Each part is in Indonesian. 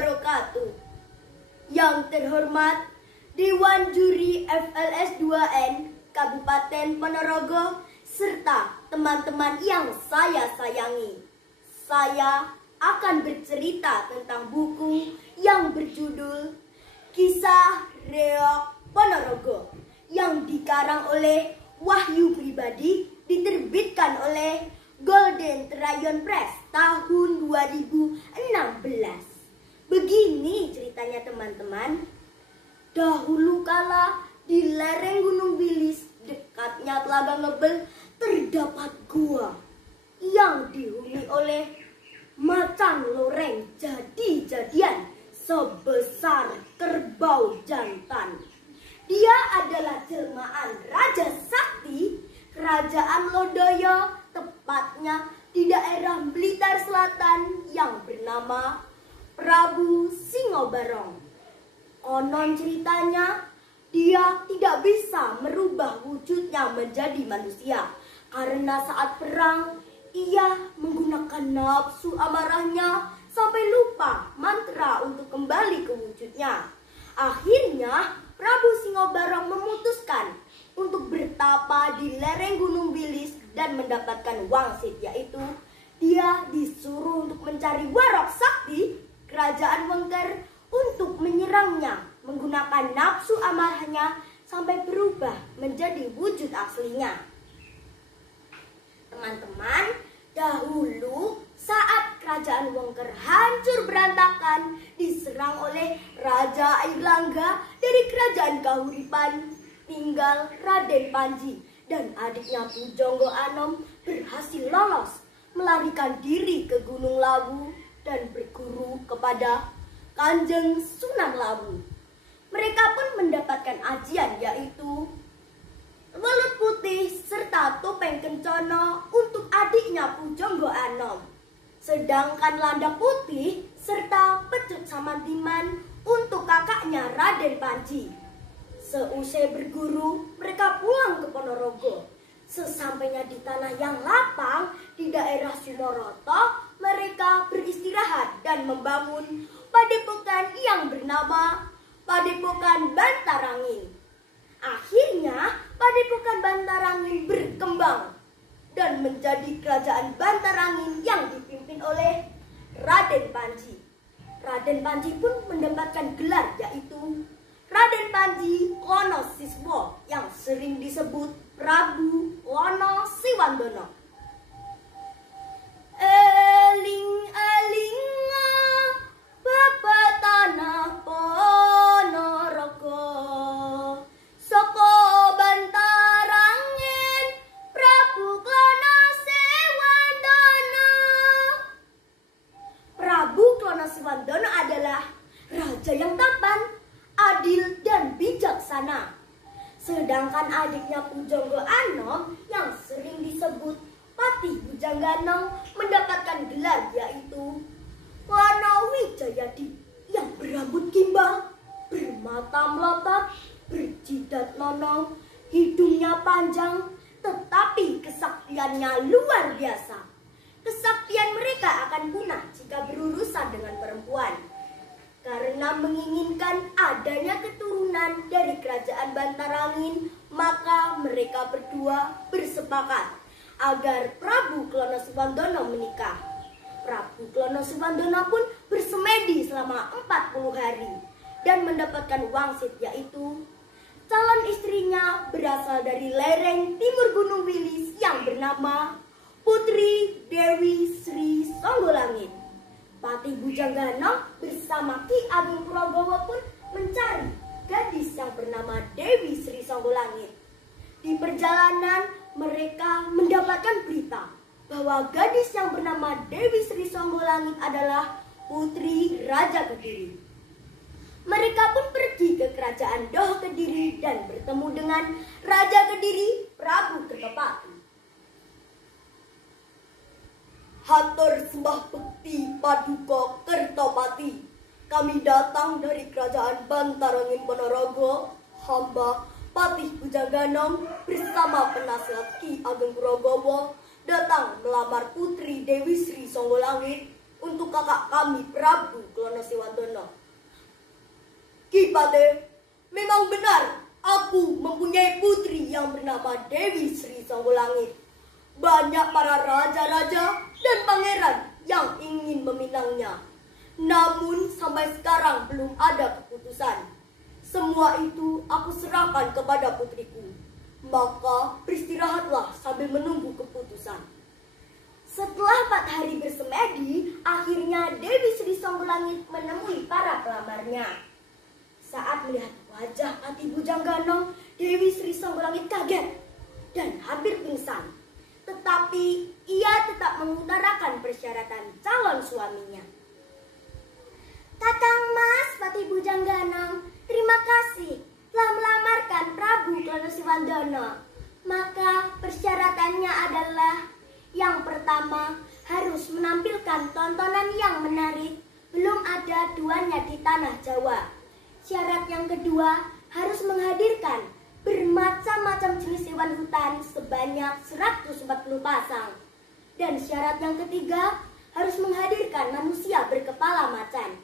wabarakatuh. Yang terhormat Dewan Juri FLS 2N Kabupaten Ponorogo serta teman-teman yang saya sayangi. Saya akan bercerita tentang buku yang berjudul Kisah Reog Ponorogo yang dikarang oleh Wahyu Pribadi, diterbitkan oleh Golden Trayon Press tahun 2016. Begini ceritanya teman-teman. Dahulu kala di lereng Gunung Bilis dekatnya Telaga Ngebel terdapat gua yang dihuni oleh macan loreng jadi-jadian sebesar kerbau jantan. Dia adalah jelmaan Raja Sakti Kerajaan Lodaya, tepatnya di daerah Blitar Selatan yang bernama Prabu Singobarong. Konon ceritanya dia tidak bisa merubah wujudnya menjadi manusia karena saat perang ia menggunakan nafsu amarahnya sampai lupa mantra untuk kembali ke wujudnya. Akhirnya Prabu Singobarong memutuskan untuk bertapa di lereng Gunung Bilis dan mendapatkan wangsit, yaitu dia disuruh untuk mencari Warok Sakti Kerajaan Wengker untuk menyerangnya menggunakan nafsu amarahnya sampai berubah menjadi wujud aslinya. Teman-teman, dahulu saat Kerajaan Wengker hancur berantakan diserang oleh Raja Airlangga dari Kerajaan Kahuripan, tinggal Raden Panji dan adiknya Pujangga Anom berhasil lolos melarikan diri ke Gunung Lawu dan berguru kepada Kanjeng Sunan Lawu. Mereka pun mendapatkan ajian, yaitu welut putih serta topeng kencana untuk adiknya Pujangga Anom, sedangkan landak putih serta pecut samantiman untuk kakaknya Raden Panji. Seusai berguru, mereka pulang ke Ponorogo. Sesampainya di tanah yang lapang di daerah Sumoroto, mereka beristirahat dan membangun padepokan yang bernama Padepokan Bantarangin. Akhirnya, Padepokan Bantarangin berkembang dan menjadi Kerajaan Bantarangin yang dipimpin oleh Raden Panji. Raden Panji pun mendapatkan gelar, yaitu Raden Panji Wonosiswa yang sering disebut Prabu Wonosewandana. Eling-eling Bapak Tanah Ponorogo, saka Bantarangin Prabu Wonosewandana. Prabu Wonosewandana adalah raja yang tampan, adil dan bijaksana. Sedangkan adiknya Pujangga Anom yang sering disebut Patih Bujangganong mendapatkan gelar, yaitu Wanawijayadi, yang berambut gimbal, bermata melotot, berjidat nonong, hidungnya panjang, tetapi kesaktiannya luar biasa. Kesaktian mereka akan punah jika berurusan dengan perempuan. Karena menginginkan adanya keturunan dari Kerajaan Bantarangin, maka mereka berdua bersepakat agar Prabu Wonosewandana menikah. Prabu Wonosewandana pun bersemedi selama 40 hari dan mendapatkan wangsit, yaitu calon istrinya berasal dari lereng timur Gunung Wilis yang bernama Putri Dewi Sri Songgolangit. Patih Bujangganong bersama Ki Ageng Purogowo pun mencari gadis yang bernama Dewi Sri Songgolangit. Di perjalanan mereka mendapatkan berita bahwa gadis yang bernama Dewi Sri Songgolangit adalah putri Raja Kediri. Mereka pun pergi ke Kerajaan Doh Kediri dan bertemu dengan Raja Kediri, Prabu Kertopati. Hatur sembah bekti Paduka Kertopati. Kami datang dari Kerajaan Bantarangin Ponorogo. Hamba Patih Bujangganong bersama penasihat Ki Ageng Purogowo datang melamar Putri Dewi Sri Songgolangit untuk kakak kami Prabu Klono-Siwandono. Ki Pate, memang benar aku mempunyai putri yang bernama Dewi Sri Songgolangit. Banyak para raja-raja dan pangeran yang ingin meminangnya. Namun sampai sekarang belum ada keputusan. Semua itu aku serahkan kepada putriku. Maka beristirahatlah sambil menunggu keputusan. Setelah 4 hari bersemedi, akhirnya Dewi Sri Songgolangit menemui para pelamarnya. Saat melihat wajah Pati Bujanggana, Dewi Sri Songgolangit kaget dan hampir pingsan. Tetapi ia tetap mengutarakan persyaratan calon suaminya. Kakang Mas Pati Bujanggana, terima kasih telah melamarkan Prabu Klono-Siwandono. Maka persyaratannya adalah yang pertama, harus menampilkan tontonan yang menarik, belum ada duanya di tanah Jawa. Syarat yang kedua, harus menghadirkan bermacam-macam jenis hewan hutan sebanyak 140 pasang. Dan syarat yang ketiga, harus menghadirkan manusia berkepala macan.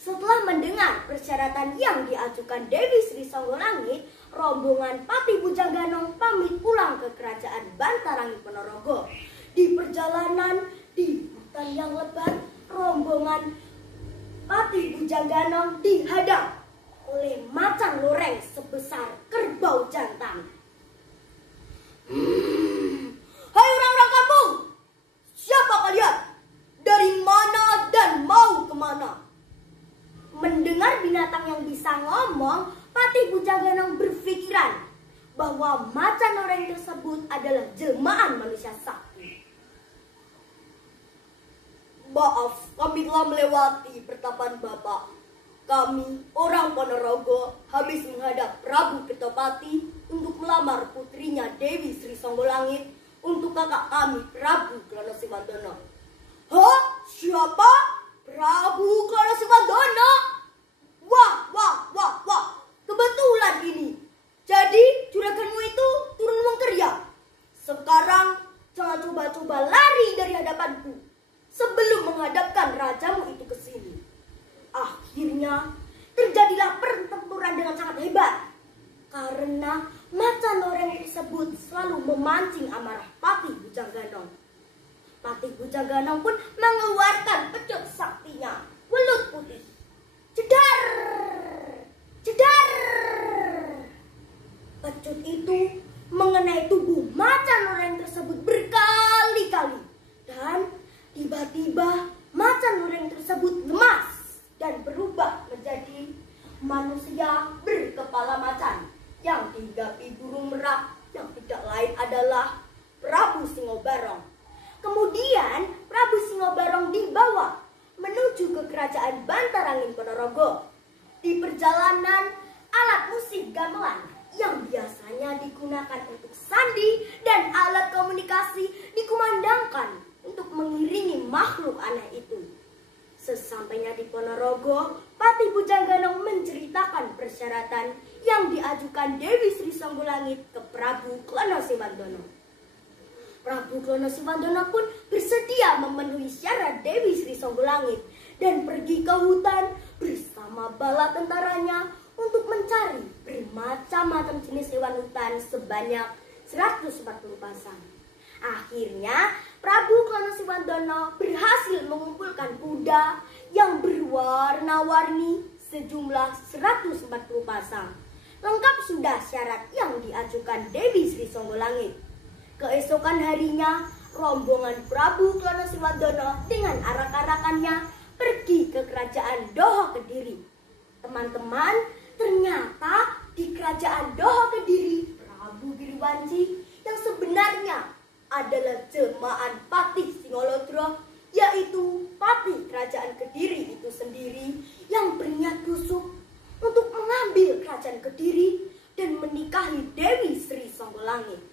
Setelah mendengar persyaratan yang diajukan Dewi Sri Songgolangit, rombongan Pati Bujanggana pamit pulang ke kerajaan Bantarangin Ponorogo. Di perjalanan di hutan yang lebat, rombongan Pati Bujanggana dihadang oleh macan loreng sebesar kerbau jantan. Hai orang-orang kampung, siapa kalian? Dari mana dan mau kemana? Mendengar binatang yang bisa ngomong, Pati Bujanggana berpikiran bahwa macan loreng tersebut adalah jelmaan manusia sakti. Maaf, kami telah melewati pertapaan Bapak. Kami, orang Ponorogo, habis menghadap Prabu Kertopati untuk melamar putrinya Dewi Sri Songgolangit untuk kakak kami, Prabu Klono-Siwandono. Hah? Siapa? Prabu Klono-Siwandono? Wah. Kebetulan ini. Jadi, juraganmu itu turun mengkerja. Sekarang, jangan coba-coba lari dari hadapanku sebelum menghadapkan rajamu itu ke sini. Akhirnya terjadilah pertempuran dengan sangat hebat karena macan loreng tersebut selalu memancing amarah Pati Bujanggana. Pati Bujanggana pun mengeluarkan pecut saktinya, welut putih. Jedar! Jedar! Pecut itu mengenai tubuh macan loreng tersebut berkali-kali dan tiba-tiba macan loreng tersebut lemas dan berubah menjadi manusia berkepala macan yang dihinggapi burung merak yang tidak lain adalah Prabu Singobarong. Kemudian Prabu Singobarong dibawa menuju ke kerajaan Bantarangin Ponorogo. Di perjalanan, alat musik gamelan yang biasanya digunakan untuk sandi dan alat komunikasi dikumandangkan untuk mengiringi makhluk aneh itu. Sesampainya di Ponorogo, Pati Bujanggana menceritakan persyaratan yang diajukan Dewi Sri Songgolangit ke Prabu Klono-Siwandono. Prabu Klono-Siwandono pun bersedia memenuhi syarat Dewi Sri Songgolangit dan pergi ke hutan bersama bala tentaranya untuk mencari bermacam-macam jenis hewan hutan sebanyak 140 pasang. Akhirnya, Prabu Klono-Siwandono berhasil mengumpulkan kuda yang berwarna-warni sejumlah 140 pasang. Lengkap sudah syarat yang diajukan Dewi Sri Songgolangit. Keesokan harinya, rombongan Prabu Klono-Siwandono dengan arak-arakannya pergi ke kerajaan Doho Kediri. Teman-teman, ternyata di kerajaan Doho Kediri, Prabu Giriwanci yang sebenarnya adalah jelmaan Patih Singolodro, yaitu Patih Kerajaan Kediri itu sendiri yang berniat busuk untuk mengambil kerajaan Kediri dan menikahi Dewi Sri Songgolangit.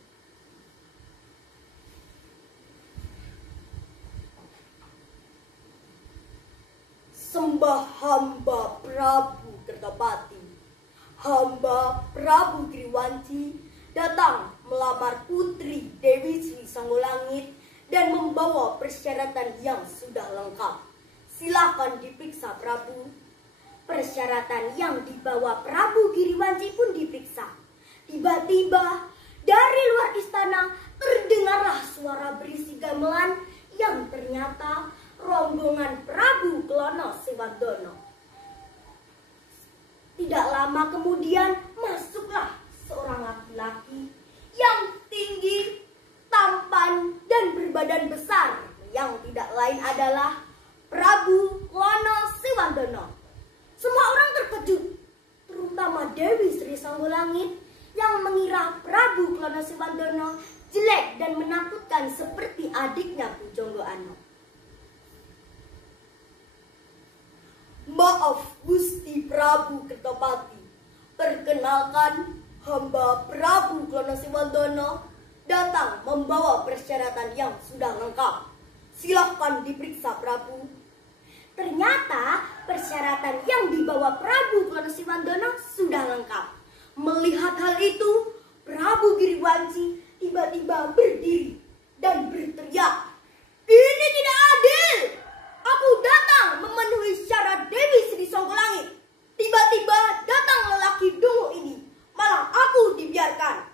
Sembah hamba Prabu Kertopati, hamba Prabu Giriwanci datang melamar putri Dewi Sri Songgolangit dan membawa persyaratan yang sudah lengkap. Silakan diperiksa, Prabu. Persyaratan yang dibawa Prabu Giriwanci pun diperiksa. Tiba-tiba dari luar istana terdengarlah suara berisi gamelan yang ternyata rombongan Prabu Klono Siwandono. Tidak lama kemudian masuklah seorang laki-laki yang tinggi, tampan, dan berbadan besar, yang tidak lain adalah Prabu Klono Siwandono. Semua orang terkejut, terutama Dewi Sri Songgolangit yang mengira Prabu Klono Siwandono jelek dan menakutkan seperti adiknya Pujangga Ano. Maaf Gusti Prabu Kertopati, perkenalkan hamba Prabu Klono Siwandono datang membawa persyaratan yang sudah lengkap. Silahkan diperiksa, Prabu. Ternyata persyaratan yang dibawa Prabu Klono Siwandono sudah lengkap. Melihat hal itu, Prabu Giriwanci tiba-tiba berdiri dan berteriak, "Ini tidak adil! Aku datang memenuhi syarat Dewi Sri Songgolangit. Tiba-tiba datang lelaki dungu ini, malah aku dibiarkan.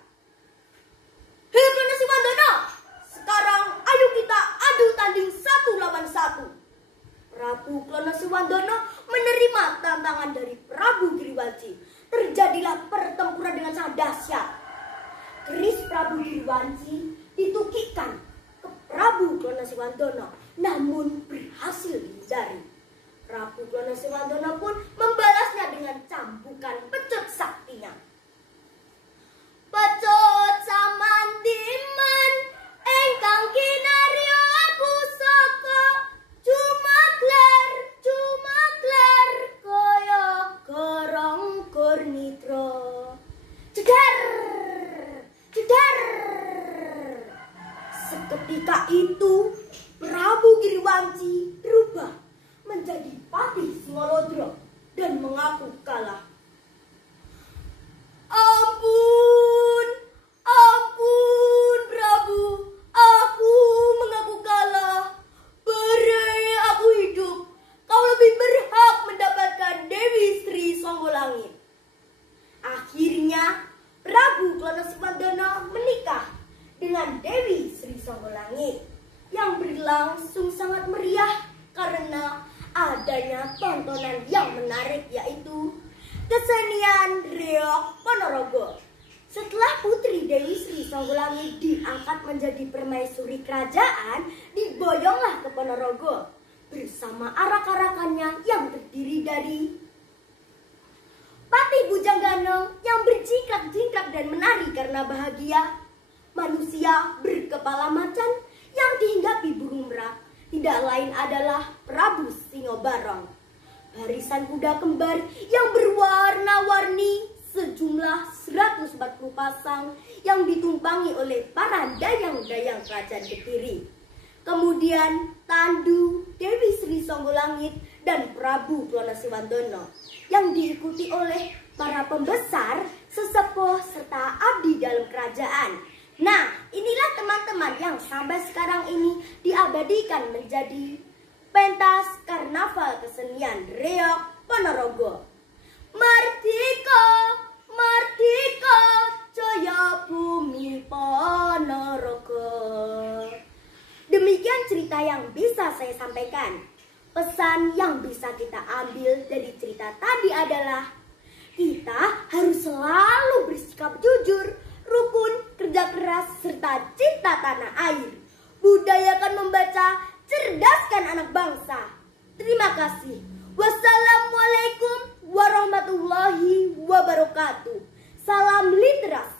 Hei Klono Siwandono, sekarang ayo kita adu tanding 1 lawan 1. Prabu Klono Siwandono menerima tantangan dari Prabu Giriwanci. Terjadilah pertempuran dengan sangat dahsyat. Keris Prabu Giriwanci ditukikkan ke Prabu Klono Siwandono, namun berhasil dihindari. Prabu Klono Siwandono pun membalasnya dengan cambukan pecut saktinya. Pecut samandiman engkang kinarya pusaka, cumagler kaya gorong gurnitro. Jedar, jedar. Seketika itu Prabu Giriwanci berubah menjadi Patih Singolodro dan mengaku kalah. Ampun Prabu, aku mengaku kalah. Beri aku hidup, kau lebih berhak mendapatkan Dewi Sri Songgolangit. Akhirnya Prabu Klono Siwandono menikah dengan Dewi Sri Songgolangit, yang berlangsung sangat meriah karena adanya tontonan yang menarik, yaitu kesenian Reok Ponorogo. Setelah putri Dewi Sri Songgolangit diangkat menjadi permaisuri kerajaan, diboyonglah ke Ponorogo bersama arak-arakannya yang terdiri dari Patih Bujanggano yang berjingkrak-jingkrak dan menari karena bahagia, manusia berkepala macan yang dihinggapi burung merak tidak lain adalah Prabu Singobarong, barisan kuda kembar yang berwarna-warni sejumlah 140 pasang yang ditumpangi oleh para dayang-dayang kerajaan Kediri. Kemudian Tandu, Dewi Sri Songgolangit, dan Prabu Klono Siwandono yang diikuti oleh para pembesar, sesepuh, serta abdi dalam kerajaan. Nah, inilah teman-teman yang sampai sekarang ini diabadikan menjadi pentas karnaval kesenian Reok Ponorogo. Merdeka, merdeka, jaya bumi Ponorogo. Demikian cerita yang bisa saya sampaikan. Pesan yang bisa kita ambil dari cerita tadi adalah kita harus selalu bersikap jujur, rukun, kerja keras, serta cinta tanah air. Budayakan membaca, cerdaskan anak bangsa. Terima kasih. Wassalamualaikum warahmatullahi wabarakatuh. Salam literasi.